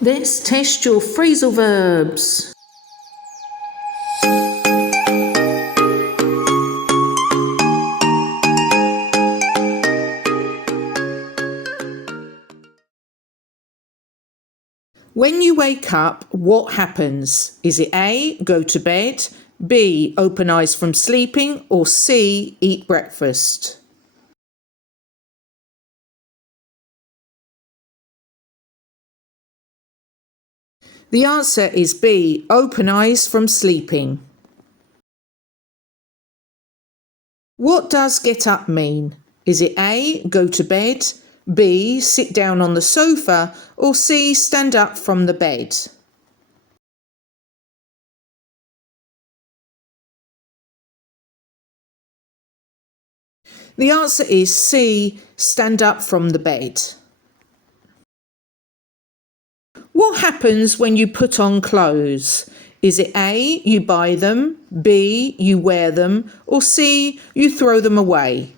Let's test your phrasal verbs. When you wake up, what happens? Is it A, go to bed, B, open eyes from sleeping, or C, eat breakfast? The answer is B, open eyes from sleeping. What does get up mean? Is it A, go to bed, B, sit down on the sofa, or C, stand up from the bed? The answer is C, stand up from the bed. What happens when you put on clothes? Is it A, you buy them, B, you wear them, or C, you throw them away?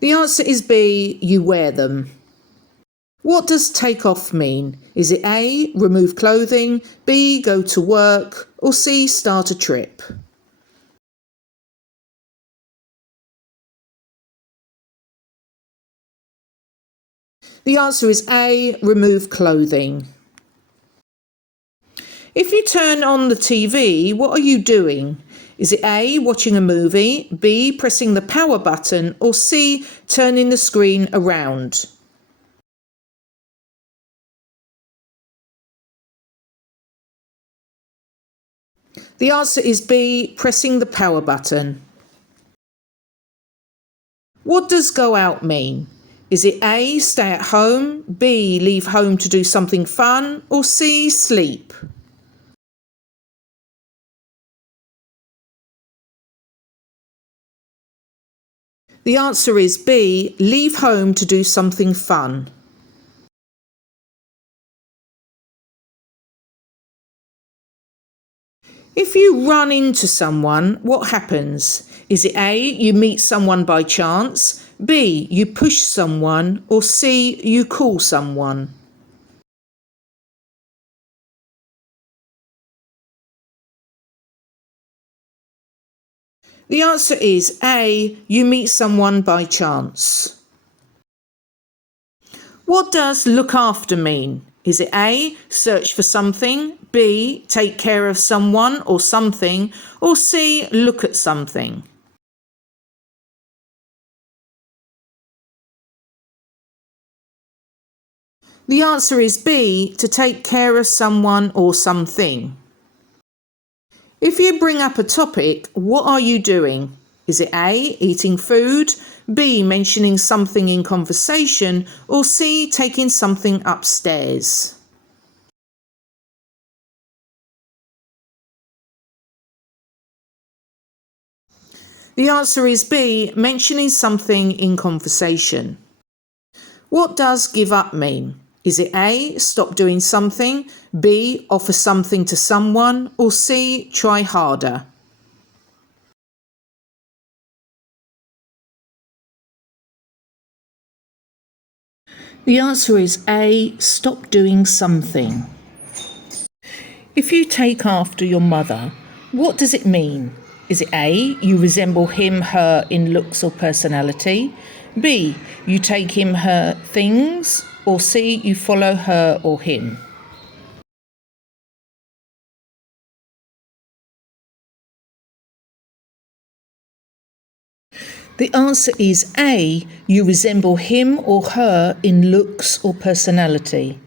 The answer is B, you wear them. What does take off mean? Is it A, remove clothing, B, go to work, or C, start a trip? The answer is A, remove clothing. If you turn on the TV, what are you doing? Is it A, watching a movie, B, pressing the power button, or C, turning the screen around? The answer is B, pressing the power button. What does go out mean? Is it A, stay at home, B, leave home to do something fun, or C, sleep? The answer is B, leave home to do something fun. If you run into someone, what happens? Is it A, you meet someone by chance, B, you push someone, or C, you call someone? The answer is A, you meet someone by chance. What does look after mean? Is it A, search for something, B, take care of someone or something, or C, look at something? The answer is B, to take care of someone or something. If you bring up a topic, what are you doing? Is it A, eating food, B, mentioning something in conversation, or C, taking something upstairs? The answer is B, mentioning something in conversation. What does give up mean? Is it A, stop doing something, B, offer something to someone, or C, try harder? The answer is A, stop doing something. If you take after your mother, what does it mean? Is it A, you resemble him, her in looks or personality? B, you take him, her things? Or C, you follow her or him? The answer is A, you resemble him or her in looks or personality.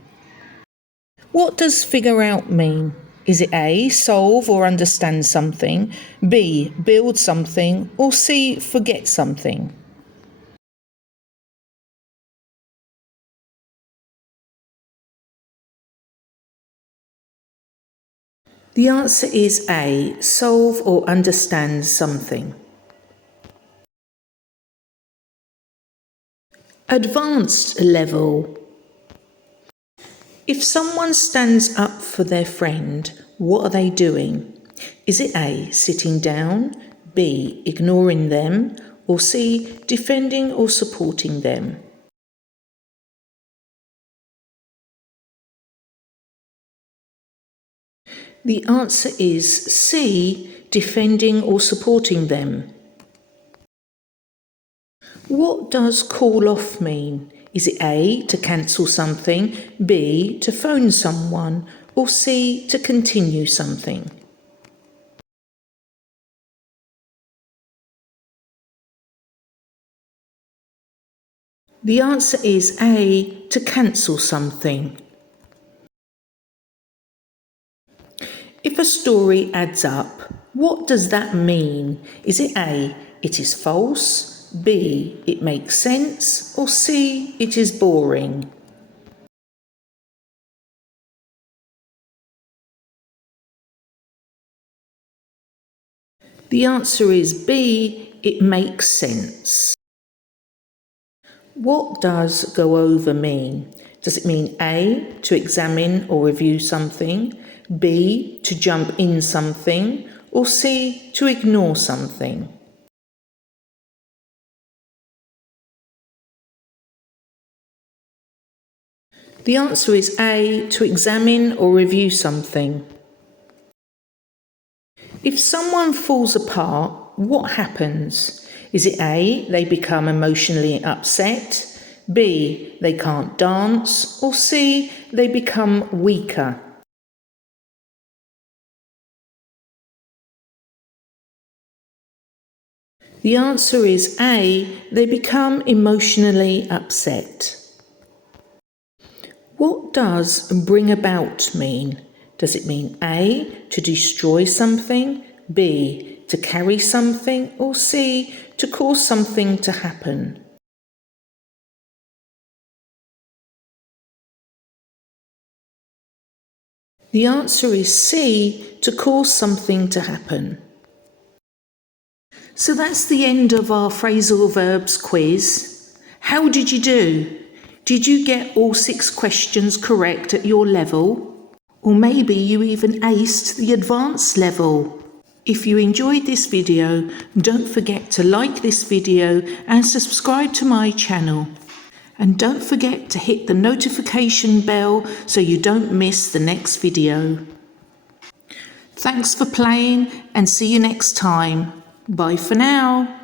What does figure out mean? Is it A, solve or understand something, B, build something, or C, forget something? The answer is A, solve or understand something. Advanced level. If someone stands up for their friend, what are they doing? Is it A, sitting down, B, ignoring them, or C, defending or supporting them? The answer is C, defending or supporting them. What does call off mean? Is it A, to cancel something, B, to phone someone, or C, to continue something? The answer is A, to cancel something. If a story adds up, what does that mean? Is it A, it is false, B, it makes sense, or C, it is boring? The answer is B, it makes sense. What does go over mean? Does it mean A, to examine or review something, B, to jump in something, or C, to ignore something? The answer is A, to examine or review something. If someone falls apart, what happens? Is it A, they become emotionally upset, B, they can't dance, or C, they become weaker? The answer is A, they become emotionally upset. What does bring about mean? Does it mean A, to destroy something, B, to carry something, or C, to cause something to happen? The answer is C, to cause something to happen. So that's the end of our phrasal verbs quiz. How did you do? Did you get all 6 questions correct at your level? Or maybe you even aced the advanced level. If you enjoyed this video, don't forget to like this video and subscribe to my channel. And don't forget to hit the notification bell so you don't miss the next video. Thanks for playing and see you next time. Bye for now.